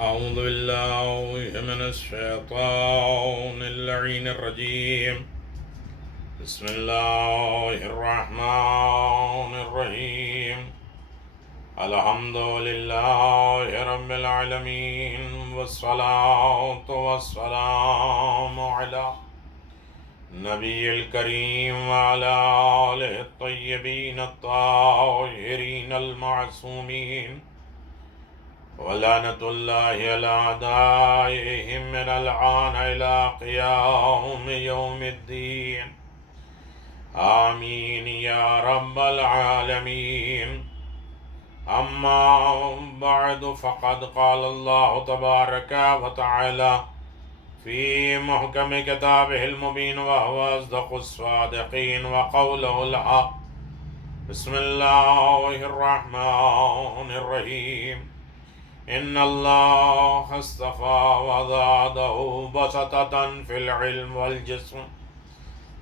أعوذ بالله من الشيطان اللعين الرجيم. بسم الله الرحمن الرحيم. الحمد لله رب العالمين، والصلاة والسلام على نبي الكريم وعلى آله الطيبين الطاهرين المعصومين، ولعنة الله على أعدائهم من الآن إلى قيام يوم الدين. آمين يا رب العالمين. أما بعد، فقد قال الله تبارك وتعالى في محكم كتابه المبين وهو أصدق الصادقين وقوله الحق. بسم الله الرحمن الرحيم. إن الله اصطفى وزاده بسطة في العلم والجسم.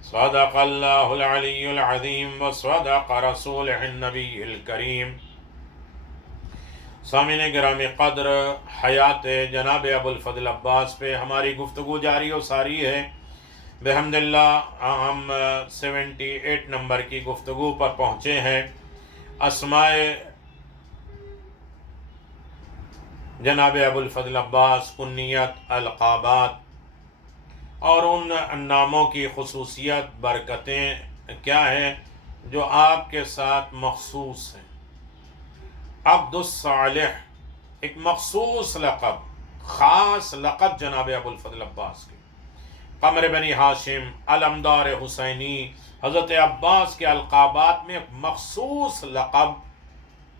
صدق الله العلي العظيم وصدق رسوله النبي الكريم. سامعین گرامی قدر، حیات جناب ابوالفضل عباس پہ ہماری گفتگو جاری و ساری ہے. بحمد اللہ ہم 78 نمبر کی گفتگو پر پہنچے ہیں. اسماء جناب ابوالفضل عباس، کنیت، القابات اور ان ناموں کی خصوصیت، برکتیں کیا ہیں جو آپ کے ساتھ مخصوص ہیں. عبد الصالح ایک مخصوص لقب، خاص لقب جناب ابوالفضل عباس کے. قمر بنی ہاشم، علمدار حسینی، حضرت عباس کے القابات میں ایک مخصوص لقب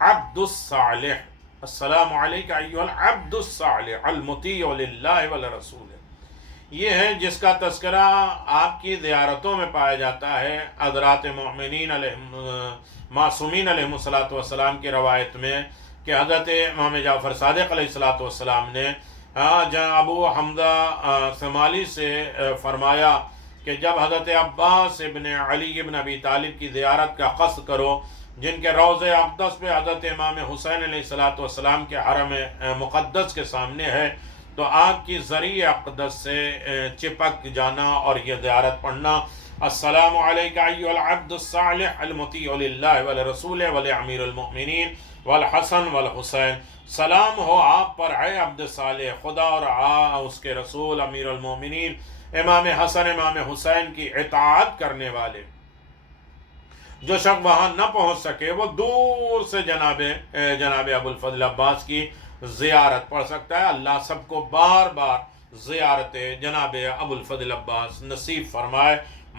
عبد الصالح. السلام علیکہ ایھا العبد الصالح المطیع للہ ولرسولہ. یہ ہے جس کا تذکرہ آپ کی زیارتوں میں پایا جاتا ہے. حضرات مومنین معصومین علیہم الصلاۃ والسلام کی روایت میں کہ حضرت امام جعفر صادق علیہ الصلاۃ والسلام نے ابو حمزہ ثمالی سے فرمایا کہ جب حضرت عباس ابن علی ابن ابی طالب کی زیارت کا قصد کرو، جن کے روضہ اقدس پہ حضرت امام حسین علیہ الصلاۃ والسلام کے حرم مقدس کے سامنے ہے، تو آپ کی ذریعہ اقدس سے چپک جانا اور یہ زیارت پڑھنا. السلام علیکہ ایھا العبد الصالح المطیع للہ ولرسولہ ولامیر المؤمنین والحسن والحسین. سلام ہو آپ پر اے عبد صالح، خدا اور اس کے رسول، امیر المؤمنین، امام حسن امام حسین کی اطاعت کرنے والے. جو شخص وہاں نہ پہنچ سکے وہ دور سے جناب ابوالفضل عباس کی زیارت پڑھ سکتا ہے. اللہ سب کو بار بار زیارت جناب ابوالفضل عباس نصیب فرمائے،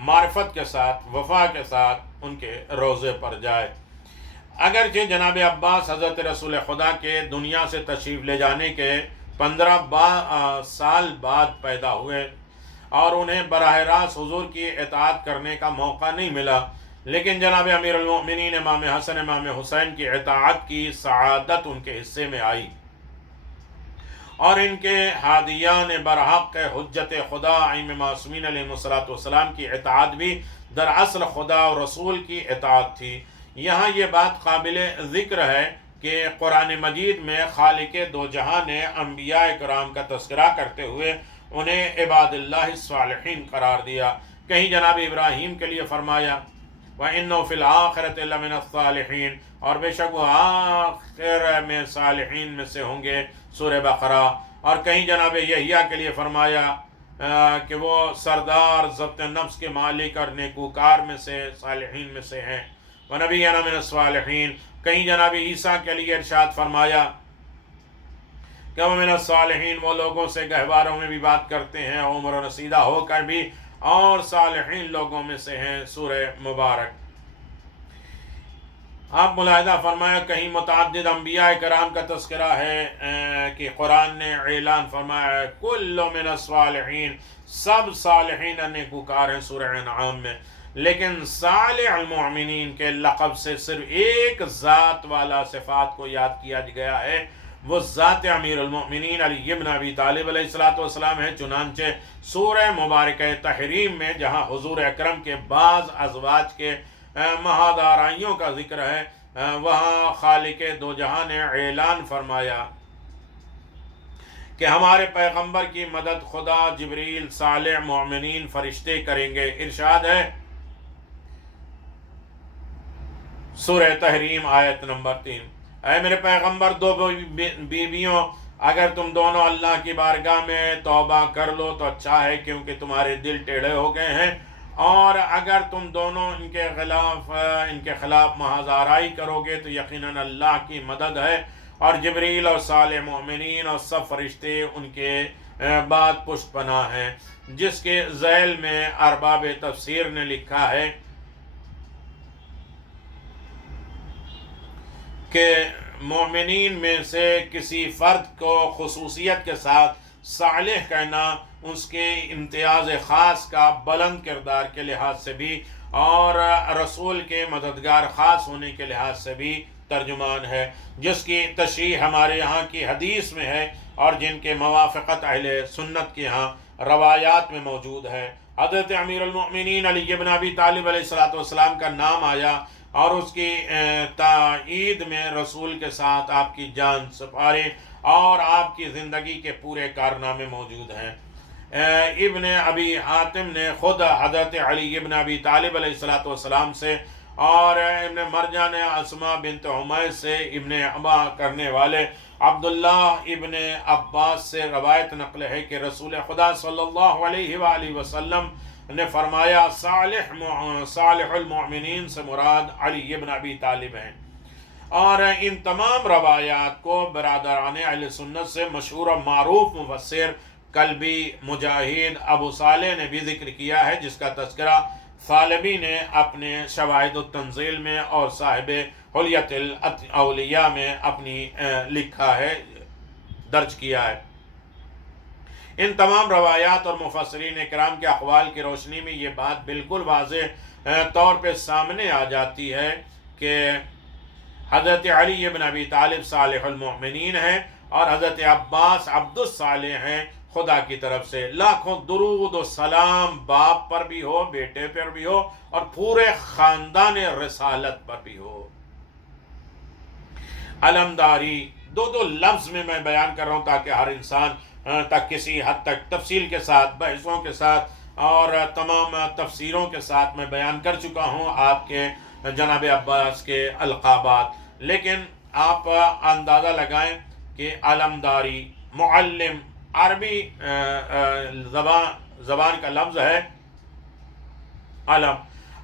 معرفت کے ساتھ، وفا کے ساتھ ان کے روضے پر جائے. اگرچہ جناب عباس حضرت رسول خدا کے دنیا سے تشریف لے جانے کے 15 سال بعد پیدا ہوئے اور انہیں براہ راست حضور کی اطاعت کرنے کا موقع نہیں ملا، لیکن جناب امیر المؤمنین امام حسن امام حسین کی اطاعت کی سعادت ان کے حصے میں آئی، اور ان کے ہادیان برحق حجت خدا ائمہ معصومین علیہ السلام کی اطاعت بھی دراصل خدا اور رسول کی اطاعت تھی. یہاں یہ بات قابل ذکر ہے کہ قرآن مجید میں خالق دو جہاں نے انبیاء کرام کا تذکرہ کرتے ہوئے انہیں عباد اللہ الصالحین قرار دیا. کہیں جناب ابراہیم کے لیے فرمایا وَإِنَّهُ فِي الْآخِرَةِ لَمِنَ الصَّالِحِينَ، اور بے شک وہ آخر میں صالحین میں سے ہوں گے، سورہ بقرہ. اور کہیں جناب یحییٰ کے لیے فرمایا کہ وہ سردار ضبط نفس کے مالک اور نیکوکار میں سے، صالحین میں سے ہیں. وَنَبِيًّا مِنَ الصَّالِحِينَ. کہیں جناب عیسیٰ کے لیے ارشاد فرمایا کہ وَمِنَ الصَّالِحِينَ، وہ لوگوں سے گہواروں میں بھی بات کرتے ہیں، عمر و رسیدہ ہو کر بھی، اور صالحین لوگوں میں سے ہیں، سورہ مبارک. آپ ملاحظہ فرمایا کہیں متعدد انبیاء کرام کا تذکرہ ہے کہ قرآن نے اعلان فرمایا کل من الصالحین، سب صالحین نیکوکار ہیں، سورہ انعام میں. لیکن صالح المؤمنین کے لقب سے صرف ایک ذات والا صفات کو یاد کیا گیا ہے، وہ ذات امیر المؤمنین علی بن ابی طالب علیہ السلام ہے. چنانچہ سورہ مبارکہ تحریم میں جہاں حضور اکرم کے بعض ازواج کے مہادارائیوں کا ذکر ہے، وہاں خالق دو جہاں نے اعلان فرمایا کہ ہمارے پیغمبر کی مدد خدا، جبریل، صالح، مومنین، فرشتے کریں گے۔ ارشاد ہے سورہ تحریم آیت نمبر 3، اے میرے پیغمبر دو بیویوں اگر تم دونوں اللہ کی بارگاہ میں توبہ کر لو تو اچھا ہے، کیونکہ تمہارے دل ٹیڑھے ہو گئے ہیں، اور اگر تم دونوں ان کے خلاف محض آرائی کرو گے تو یقیناً اللہ کی مدد ہے، اور جبریل اور صالح مومنین اور سب فرشتے ان کے بعد پشت پناہ ہیں۔ جس کے ذیل میں ارباب تفسیر نے لکھا ہے کہ مومنین میں سے کسی فرد کو خصوصیت کے ساتھ صالح کہنا اس کے امتیاز خاص کا بلند کردار کے لحاظ سے بھی اور رسول کے مددگار خاص ہونے کے لحاظ سے بھی ترجمان ہے، جس کی تشریح ہمارے یہاں کی حدیث میں ہے اور جن کے موافقت اہل سنت کے ہاں روایات میں موجود ہے۔ حضرت امیر المؤمنین علی بن ابی طالب علیہ السلام کا نام آیا اور اس کی تائید میں رسول کے ساتھ آپ کی جان سپارے اور آپ کی زندگی کے پورے کارنامے موجود ہیں۔ ابن ابی حاتم نے خود حضرت علی ابن ابی طالب علیہ السلام سے اور ابن مرجع نے اسماء بنت حمیس سے ابن ابا کرنے والے عبداللہ ابن عباس سے روایت نقل ہے کہ رسول خدا صلی اللہ علیہ وآلہ وسلم نے فرمایا صالح المؤمنین سے مراد علی ابن ابی طالب ہیں۔ اور ان تمام روایات کو برادران اہل سنت سے مشہور و معروف مفسر قلبی مجاہد ابو صالح نے بھی ذکر کیا ہے، جس کا تذکرہ ثالبی نے اپنے شواہد التنزیل میں اور صاحب حلیت الاولیاء میں اپنی لکھا ہے، درج کیا ہے۔ ان تمام روایات اور مفسرین کرام کے اقوال کی روشنی میں یہ بات بالکل واضح طور پہ سامنے آ جاتی ہے کہ حضرت علی بن ابی طالب صالح المؤمنین ہیں اور حضرت عباس عبد الصالح ہیں خدا کی طرف سے۔ لاکھوں درود و سلام باپ پر بھی ہو، بیٹے پر بھی ہو اور پورے خاندان رسالت پر بھی ہو۔ علمداری دو لفظ میں بیان کر رہا ہوں تاکہ ہر انسان تک کسی حد تک تفصیل کے ساتھ، بحثوں کے ساتھ اور تمام تفسیروں کے ساتھ میں بیان کر چکا ہوں آپ کے جناب عباس کے القابات، لیکن آپ اندازہ لگائیں کہ علمداری، معلم عربی زبان کا لفظ ہے علم۔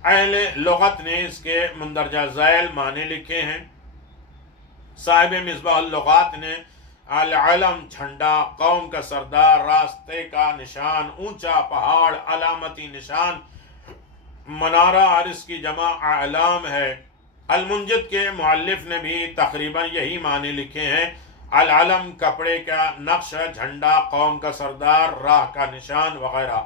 اہل لغت نے اس کے مندرجہ ذیل معنی لکھے ہیں۔ صاحب مصباح اللغات نے العلم جھنڈا، قوم کا سردار، راستے کا نشان، اونچا پہاڑ، علامتی نشان، منارہ اور اس کی جمع اعلام ہے۔ المنجد کے مؤلف نے بھی تقریباً یہی معنی لکھے ہیں، العلم کپڑے کا نقش، جھنڈا، قوم کا سردار، راہ کا نشان وغیرہ۔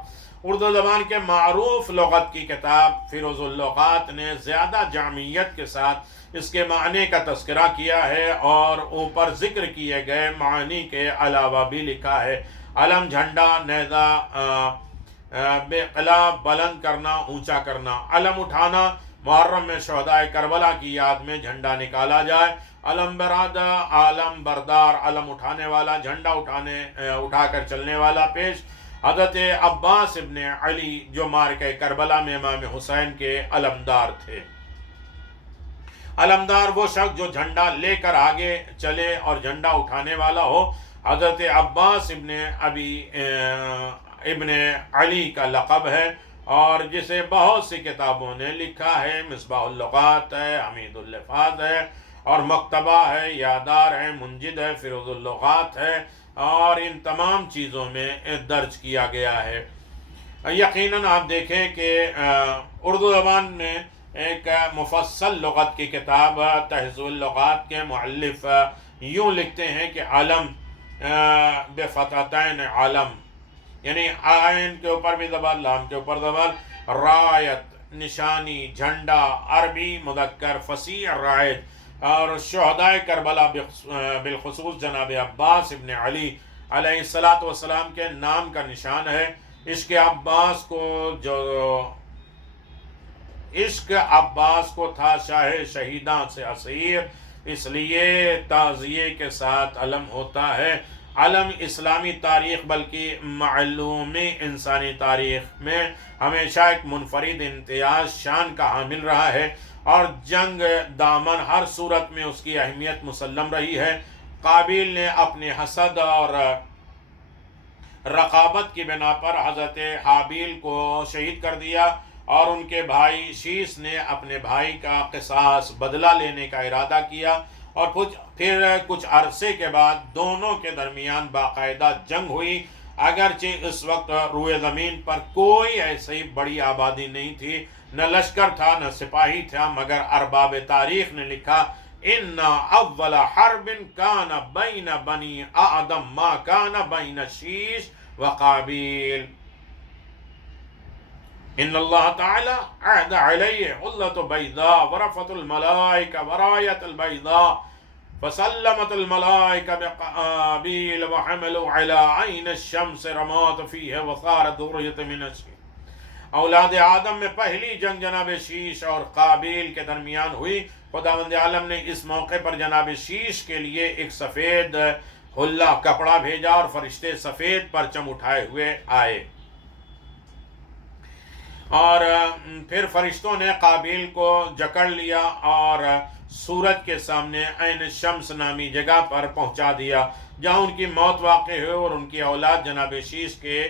اردو زبان کے معروف لغت کی کتاب فیروز اللغات نے زیادہ جامعیت کے ساتھ اس کے معنی کا تذکرہ کیا ہے اور اوپر ذکر کیے گئے معنی کے علاوہ بھی لکھا ہے۔ علم جھنڈا، نیزہ بے قلع بلند کرنا، اونچا کرنا۔ علم اٹھانا، محرم میں شہدائے کربلا کی یاد میں جھنڈا نکالا جائے۔ علم برادہ، عالم بردار، علم اٹھانے والا، جھنڈا اٹھا کر چلنے والا پیش۔ حضرت عباس ابن علی جو معرکہ کربلا میں امام حسین کے علمدار تھے۔ علمدار وہ شخص جو جھنڈا لے کر آگے چلے اور جھنڈا اٹھانے والا ہو۔ حضرت عباس ابن علی کا لقب ہے اور جسے بہت سی کتابوں نے لکھا ہے۔ مصباح اللغات ہے، حمید الفاظ ہے اور مکتبہ ہے، یادار ہے، منجد ہے، فیروز اللغات ہے اور ان تمام چیزوں میں درج کیا گیا ہے۔ یقیناً آپ دیکھیں کہ اردو زبان میں ایک مفصل لغت کی کتاب تہذیب اللغات کے مؤلف یوں لکھتے ہیں کہ علم بفتحتین، علم یعنی عین کے اوپر بھی زبر، لام کے اوپر زبر، رایت نشانی، جھنڈا، عربی مذکر فصیح رائج، اور شہدائے کربلا بالخصوص جناب عباس ابن علی علیہ السلام کے نام کا نشان ہے۔ عشق عباس کو تھا شاہ شہیداں سے اسیر، اس لیے تعزیے کے ساتھ علم ہوتا ہے۔ علم اسلامی تاریخ بلکہ معلوم انسانی تاریخ میں ہمیشہ ایک منفرد امتیاز شان کا حامل رہا ہے، اور جنگ دامن ہر صورت میں اس کی اہمیت مسلم رہی ہے۔ قابیل نے اپنے حسد اور رقابت کی بنا پر حضرت حابیل کو شہید کر دیا، اور ان کے بھائی شیش نے اپنے بھائی کا قصاص بدلہ لینے کا ارادہ کیا، اور پھر کچھ عرصے کے بعد دونوں کے درمیان باقاعدہ جنگ ہوئی، اگرچہ اس وقت روئے زمین پر کوئی ایسی بڑی آبادی نہیں تھی، نہ لشکر تھا نہ سپاہی تھا، مگر ارباب تاریخ نے لکھا ان اول حرب کان بین بنی آدم ما کان بین شیش وقابیل ان اللہ تعالی عہد علیہ علت بیضاء ورفت الملائکہ ورایت البیضاء فسلمت الملائکہ بقابیل وحملوا علی عین الشمس رمات فیہ وصارت ذریۃ من الشیش۔ اولاد آدم میں پہلی جنگ جناب شیش اور قابیل کے درمیان ہوئی۔ خداوند عالم نے اس موقع پر جناب شیش کے لیے ایک سفید حلہ کپڑا بھیجا، اور فرشتے سفید پرچم اٹھائے ہوئے آئے، اور پھر فرشتوں نے قابیل کو جکڑ لیا اور سورج کے سامنے عین شمس نامی جگہ پر پہنچا دیا، جہاں ان کی موت واقع ہوئی اور ان کی اولاد جناب شیش کے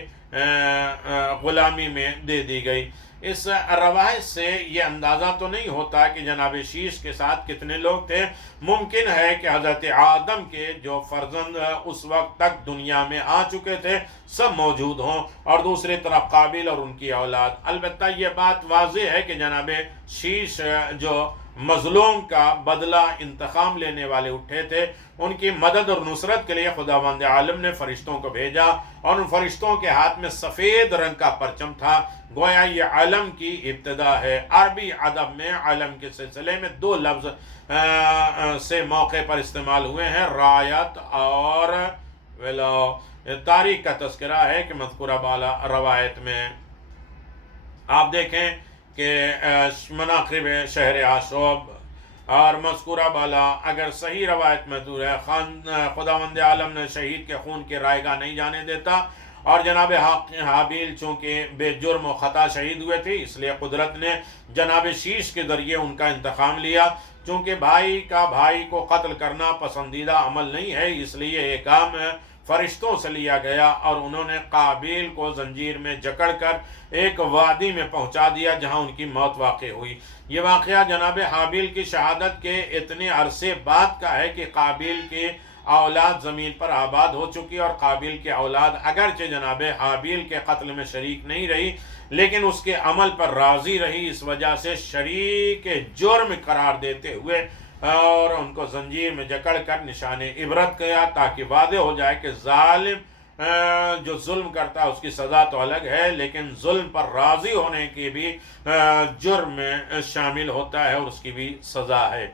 غلامی میں دے دی گئی۔ اس روایت سے یہ اندازہ تو نہیں ہوتا کہ جناب شیش کے ساتھ کتنے لوگ تھے۔ ممکن ہے کہ حضرت آدم کے جو فرزند اس وقت تک دنیا میں آ چکے تھے سب موجود ہوں، اور دوسری طرف قابیل اور ان کی اولاد۔ البتہ یہ بات واضح ہے کہ جناب شیش جو مظلوم کا بدلہ انتقام لینے والے اٹھے تھے، ان کی مدد اور نصرت کے لیے خداوند عالم نے فرشتوں کو بھیجا، اور ان فرشتوں کے ہاتھ میں سفید رنگ کا پرچم تھا۔ گویا یہ علم کی ابتدا ہے۔ عربی ادب میں علم کے سلسلے میں دو لفظ سے موقع پر استعمال ہوئے ہیں، رایت اور ولاء۔ تاریخ کا تذکرہ ہے کہ مذکورہ بالا روایت میں آپ دیکھیں کہ مناقب شہر عاشوب اور مذکورہ بالا اگر صحیح روایت محدود ہے، خداوند عالم نے شہید کے خون کی رائگاہ نہیں جانے دیتا، اور جناب حابیل چونکہ بے جرم و خطا شہید ہوئے تھے، اس لیے قدرت نے جناب شیش کے ذریعے ان کا انتقام لیا۔ چونکہ بھائی کا بھائی کو قتل کرنا پسندیدہ عمل نہیں ہے، اس لیے یہ کام فرشتوں سے لیا گیا، اور انہوں نے قابیل کو زنجیر میں جکڑ کر ایک وادی میں پہنچا دیا جہاں ان کی موت واقع ہوئی۔ یہ واقعہ جناب حابیل کی شہادت کے اتنے عرصے بعد کا ہے کہ قابیل کی اولاد زمین پر آباد ہو چکی، اور قابیل کی اولاد اگرچہ جناب حابیل کے قتل میں شریک نہیں رہی لیکن اس کے عمل پر راضی رہی، اس وجہ سے شریک جرم قرار دیتے ہوئے اور ان کو زنجیر میں جکڑ کر نشان عبرت کیا، تاکہ واضح ہو جائے کہ ظالم جو ظلم کرتا ہے اس کی سزا تو الگ ہے، لیکن ظلم پر راضی ہونے کی بھی جرم میں شامل ہوتا ہے اور اس کی بھی سزا ہے۔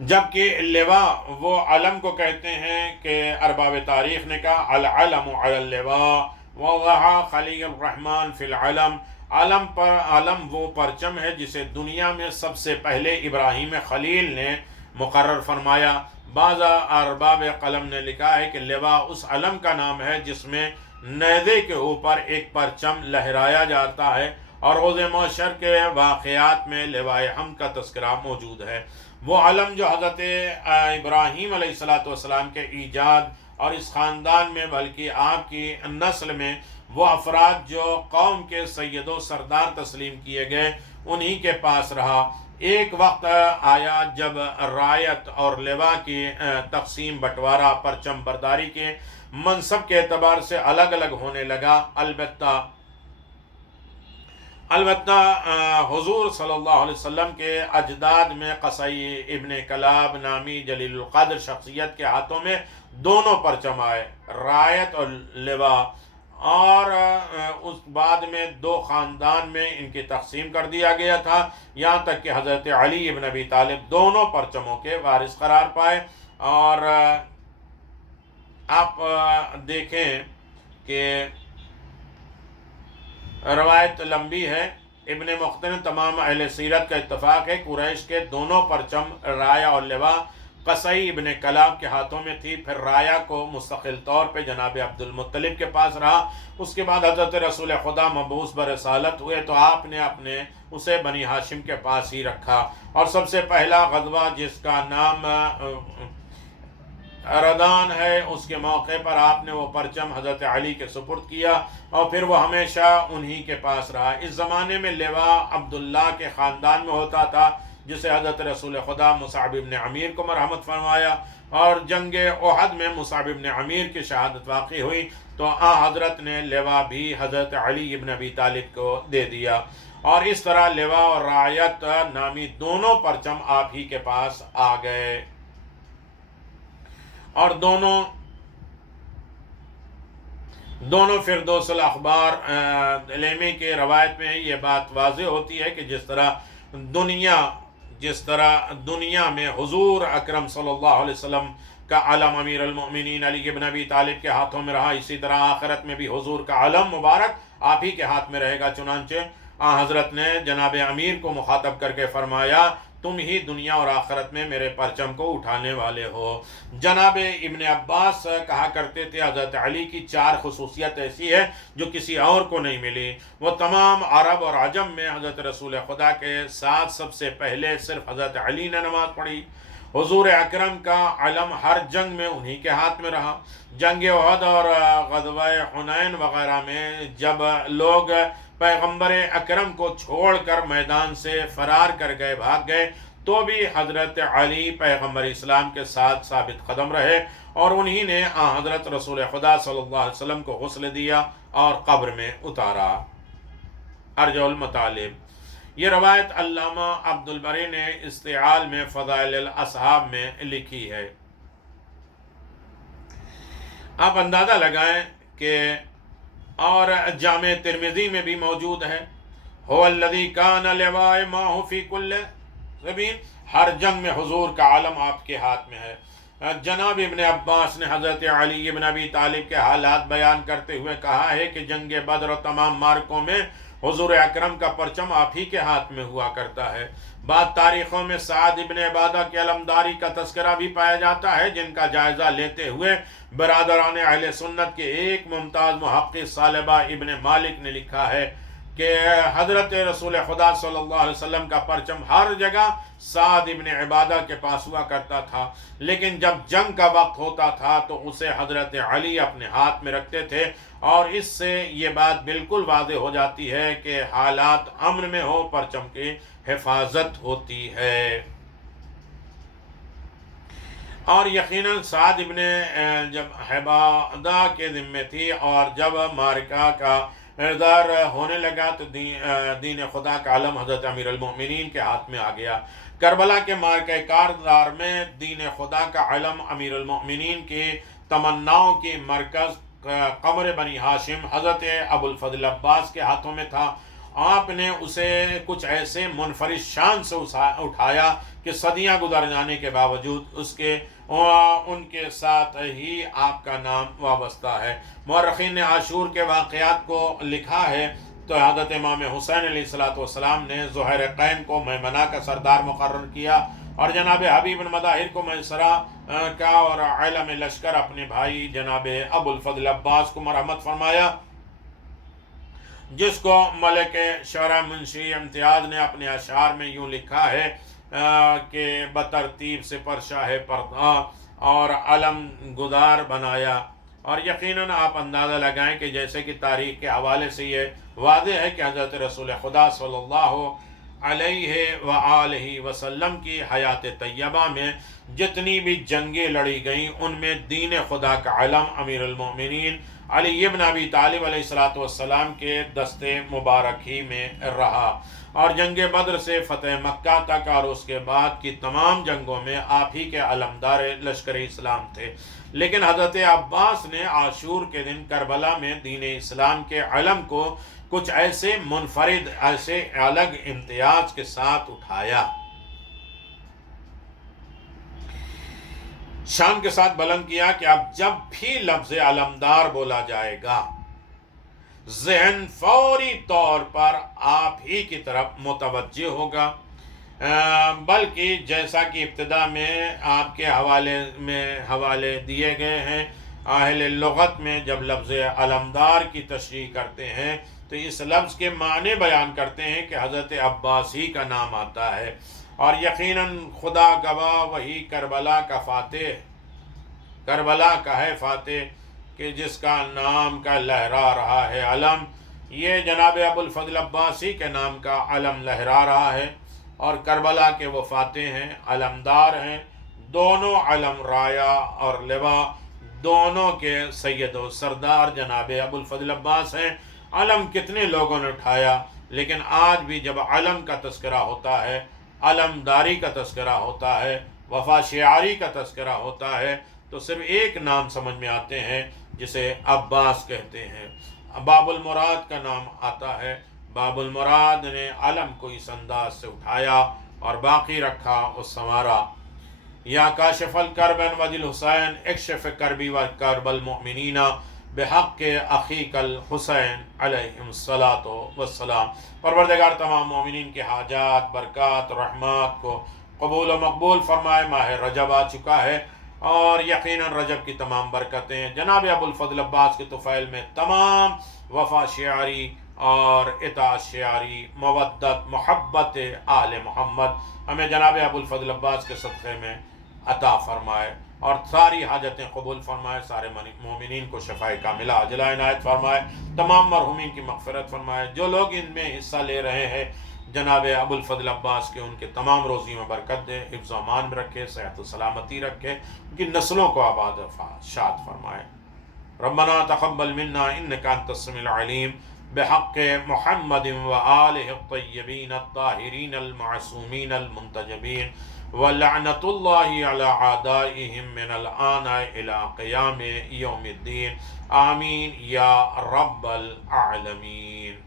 جبکہ لواء وہ علم کو کہتے ہیں کہ ارباب تاریخ نے کہا العلم علی اللواء ووضع خلیل الرحمن فی العلم، علم وہ پرچم ہے جسے دنیا میں سب سے پہلے ابراہیم خلیل نے مقرر فرمایا۔ بعض ارباب قلم نے لکھا ہے کہ لواء اس علم کا نام ہے جس میں نیزے کے اوپر ایک پرچم لہرایا جاتا ہے، اور روز محشر کے واقعات میں لواء حمد کا تذکرہ موجود ہے۔ وہ علم جو حضرت ابراہیم علیہ السلام کے ایجاد اور اس خاندان میں بلکہ آپ کی نسل میں وہ افراد جو قوم کے سید و سردار تسلیم کیے گئے انہی کے پاس رہا۔ ایک وقت آیا جب رایت اور لواء کی تقسیم بٹوارہ پرچم برداری کے منصب کے اعتبار سے الگ الگ ہونے لگا۔ البتہ حضور صلی اللہ علیہ وسلم کے اجداد میں قصی ابن کلاب نامی جلیل القدر شخصیت کے ہاتھوں میں دونوں پرچم آئے، رایت اور لواء، اور اس بعد میں دو خاندان میں ان کی تقسیم کر دیا گیا تھا، یہاں تک کہ حضرت علی ابن ابی طالب دونوں پرچموں کے وارث قرار پائے۔ اور آپ دیکھیں کہ روایت لمبی ہے، ابن مختن تمام اہل سیرت کا اتفاق ہے قریش کے دونوں پرچم رایا اور لواء قصی ابن کلاب کے ہاتھوں میں تھی، پھر رایا کو مستقل طور پہ جناب عبد المطلب کے پاس رہا۔ اس کے بعد حضرت رسول خدا مبعوث برسالت ہوئے تو آپ نے اسے بنی ہاشم کے پاس ہی رکھا، اور سب سے پہلا غزوہ جس کا نام اردان ہے، اس کے موقع پر آپ نے وہ پرچم حضرت علی کے سپرد کیا، اور پھر وہ ہمیشہ انہی کے پاس رہا۔ اس زمانے میں لواء عبداللہ کے خاندان میں ہوتا تھا، جسے حضرت رسول خدا مصعب ابن عمیر کو مرحمت فرمایا، اور جنگ احد میں مصعب ابن عمیر کی شہادت واقع ہوئی تو حضرت نے لواء بھی حضرت علی ابن ابی طالب کو دے دیا، اور اس طرح لواء اور رعایت نامی دونوں پرچم آپ ہی کے پاس آ گئے، اور دونوں فردوس الاخبار لیمی کے روایت میں یہ بات واضح ہوتی ہے کہ جس طرح دنیا میں حضور اکرم صلی اللہ علیہ وسلم کا علم امیر المؤمنین علی ابن ابی طالب کے ہاتھوں میں رہا، اسی طرح آخرت میں بھی حضور کا علم مبارک آپ ہی کے ہاتھ میں رہے گا۔ چنانچہ حضرت نے جناب امیر کو مخاطب کر کے فرمایا، تم ہی دنیا اور آخرت میں میرے پرچم کو اٹھانے والے ہو۔ جناب ابن عباس کہا کرتے تھے حضرت علی کی 4 خصوصیت ایسی ہے جو کسی اور کو نہیں ملی۔ وہ تمام عرب اور عجم میں حضرت رسول خدا کے ساتھ سب سے پہلے صرف حضرت علی نے نماز پڑھی۔ حضور اکرم کا علم ہر جنگ میں انہی کے ہاتھ میں رہا۔ جنگ احد اور غزوہ حنین وغیرہ میں جب لوگ پیغمبر اکرم کو چھوڑ کر میدان سے فرار کر گئے، بھاگ گئے، تو بھی حضرت علی پیغمبر اسلام کے ساتھ ثابت قدم رہے، اور انہی نے حضرت رسول خدا صلی اللہ علیہ وسلم کو غسل دیا اور قبر میں اتارا۔ ارجع المطالب، یہ روایت علامہ عبد البری نے استعال میں فضائل الاصحاب میں لکھی ہے۔ آپ اندازہ لگائیں کہ اور جامع ترمذی میں بھی موجود ہے، هو الذی کان لواء معه فی کل سبیل، ہر جنگ میں حضور کا علم آپ کے ہاتھ میں ہے۔ جناب ابن عباس نے حضرت علی ابن ابی طالب کے حالات بیان کرتے ہوئے کہا ہے کہ جنگ بدر اور تمام مارکوں میں حضور اکرم کا پرچم آپ ہی کے ہاتھ میں ہوا کرتا ہے۔ بعض تاریخوں میں سعد ابن عبادہ کی علمداری کا تذکرہ بھی پایا جاتا ہے، جن کا جائزہ لیتے ہوئے برادران اہل سنت کے ایک ممتاز محقق ثعلبہ ابن مالک نے لکھا ہے کہ حضرت رسول خدا صلی اللہ علیہ وسلم کا پرچم ہر جگہ سعد ابن عبادہ کے پاس ہوا کرتا تھا، لیکن جب جنگ کا وقت ہوتا تھا تو اسے حضرت علی اپنے ہاتھ میں رکھتے تھے، اور اس سے یہ بات بالکل واضح ہو جاتی ہے کہ حالات امن میں ہو پرچم کی حفاظت ہوتی ہے۔ اور یقیناً سعد ابن جب عبادہ کے ذمے تھی، اور جب مارکہ کا اعذار ہونے لگا تو دین خدا کا علم حضرت امیر المؤمنین کے ہاتھ میں آ گیا۔ کربلا کے مارکہ کارزار میں دین خدا کا علم امیر المؤمنین کی تمناؤں کی مرکز قمر بنی ہاشم حضرت ابو الفضل عباس کے ہاتھوں میں تھا۔ آپ نے اسے کچھ ایسے منفرد شان سے اٹھایا کہ صدیاں گزر جانے کے باوجود ان کے ساتھ ہی آپ کا نام وابستہ ہے۔ مورخین نے عاشور کے واقعات کو لکھا ہے تو حضرت امام حسین علیہ السلام نے زہیرقین کو میمنہ کا سردار مقرر کیا، اور جناب حبیب بن مظاہر کو میسرہ کا اور علم لشکر اپنے بھائی جناب ابو الفضل عباس کو مرحمت فرمایا، جس کو ملک شعراء منشی امتیاز نے اپنے اشعار میں یوں لکھا ہے کہ بترتیب سے پر شاہ پردہ اور علم گدار بنایا۔ اور یقیناً آپ اندازہ لگائیں کہ جیسے کہ تاریخ کے حوالے سے یہ واضح ہے کہ حضرت رسول خدا صلی اللہ علیہ وآلہ وسلم کی حیات طیبہ میں جتنی بھی جنگیں لڑی گئیں ان میں دین خدا کا علم امیر المؤمنین علی ابن ابی طالب علیہ السلام کے دستے مبارک ہی میں رہا، اور جنگ بدر سے فتح مکہ تک اور اس کے بعد کی تمام جنگوں میں آپ ہی کے علمدار لشکر اسلام تھے۔ لیکن حضرت عباس نے عاشور کے دن کربلا میں دین اسلام کے علم کو کچھ ایسے منفرد، ایسے الگ امتیاز کے ساتھ اٹھایا، شان کے ساتھ بلند کیا کہ اب جب بھی لفظ علمدار بولا جائے گا ذہن فوری طور پر آپ ہی کی طرف متوجہ ہوگا۔ بلکہ جیسا کہ ابتدا میں آپ کے حوالے دیے گئے ہیں، اہل لغت میں جب لفظ علمدار کی تشریح کرتے ہیں تو اس لفظ کے معنی بیان کرتے ہیں کہ حضرت عباس ہی کا نام آتا ہے، اور یقیناً خدا گواہ وہی کربلا کا ہے فاتح کہ جس کا نام کا لہرا رہا ہے علم. یہ جناب ابو الفضل عباسی کے نام کا علم لہرا رہا ہے، اور کربلا کے وہ فاتح ہیں، علمدار ہیں. دونوں علم، رایا اور لواء، دونوں کے سید و سردار جناب ابو الفضل عباس ہیں. علم کتنے لوگوں نے اٹھایا، لیکن آج بھی جب علم کا تذکرہ ہوتا ہے، علمداری کا تذکرہ ہوتا ہے، وفا شعاری کا تذکرہ ہوتا ہے، تو صرف ایک نام سمجھ میں آتے ہیں جسے عباس کہتے ہیں. باب المراد کا نام آتا ہے. باب المراد نے علم کو اس انداز سے اٹھایا اور باقی رکھا اور سنوارا. یا کاشف الکرب وجل الحسین اکشف کربی و کرب المؤمنین بحق اخیک الحسین علیہ الصلاۃ والسلام. پروردگار تمام مومنین کے حاجات، برکات، رحمات کو قبول و مقبول فرمائے. ماہ رجب آ چکا ہے اور یقیناً رجب کی تمام برکتیں جناب ابو الفضل عباس کے طفیل میں تمام وفا شعاری اور اطاعت شعاری، مودت، محبت آل محمد ہمیں جناب ابو الفضل عباس کے صدقے میں عطا فرمائے، اور ساری حاجتیں قبول فرمائے. سارے مومنین کو شفاء کاملہ عاجلہ عنایت فرمائے. تمام مرحومین کی مغفرت فرمائے. جو لوگ ان میں حصہ لے رہے ہیں جناب ابو الفضل عباس کے، ان کے تمام روزی میں برکت دے، حفظ و امان میں رکھے، صحت و سلامتی رکھے، ان کی نسلوں کو آباد و شاد فرمائے. ربنا تقبل منا انك انت السميع العليم بحق محمد وآلہ الطیبین الطاہرین المعصومین المنتجبین، ولعنۃ اللہ علی اعدائهم من الآن الى قیام یوم الدین. آمین یا رب العالمین.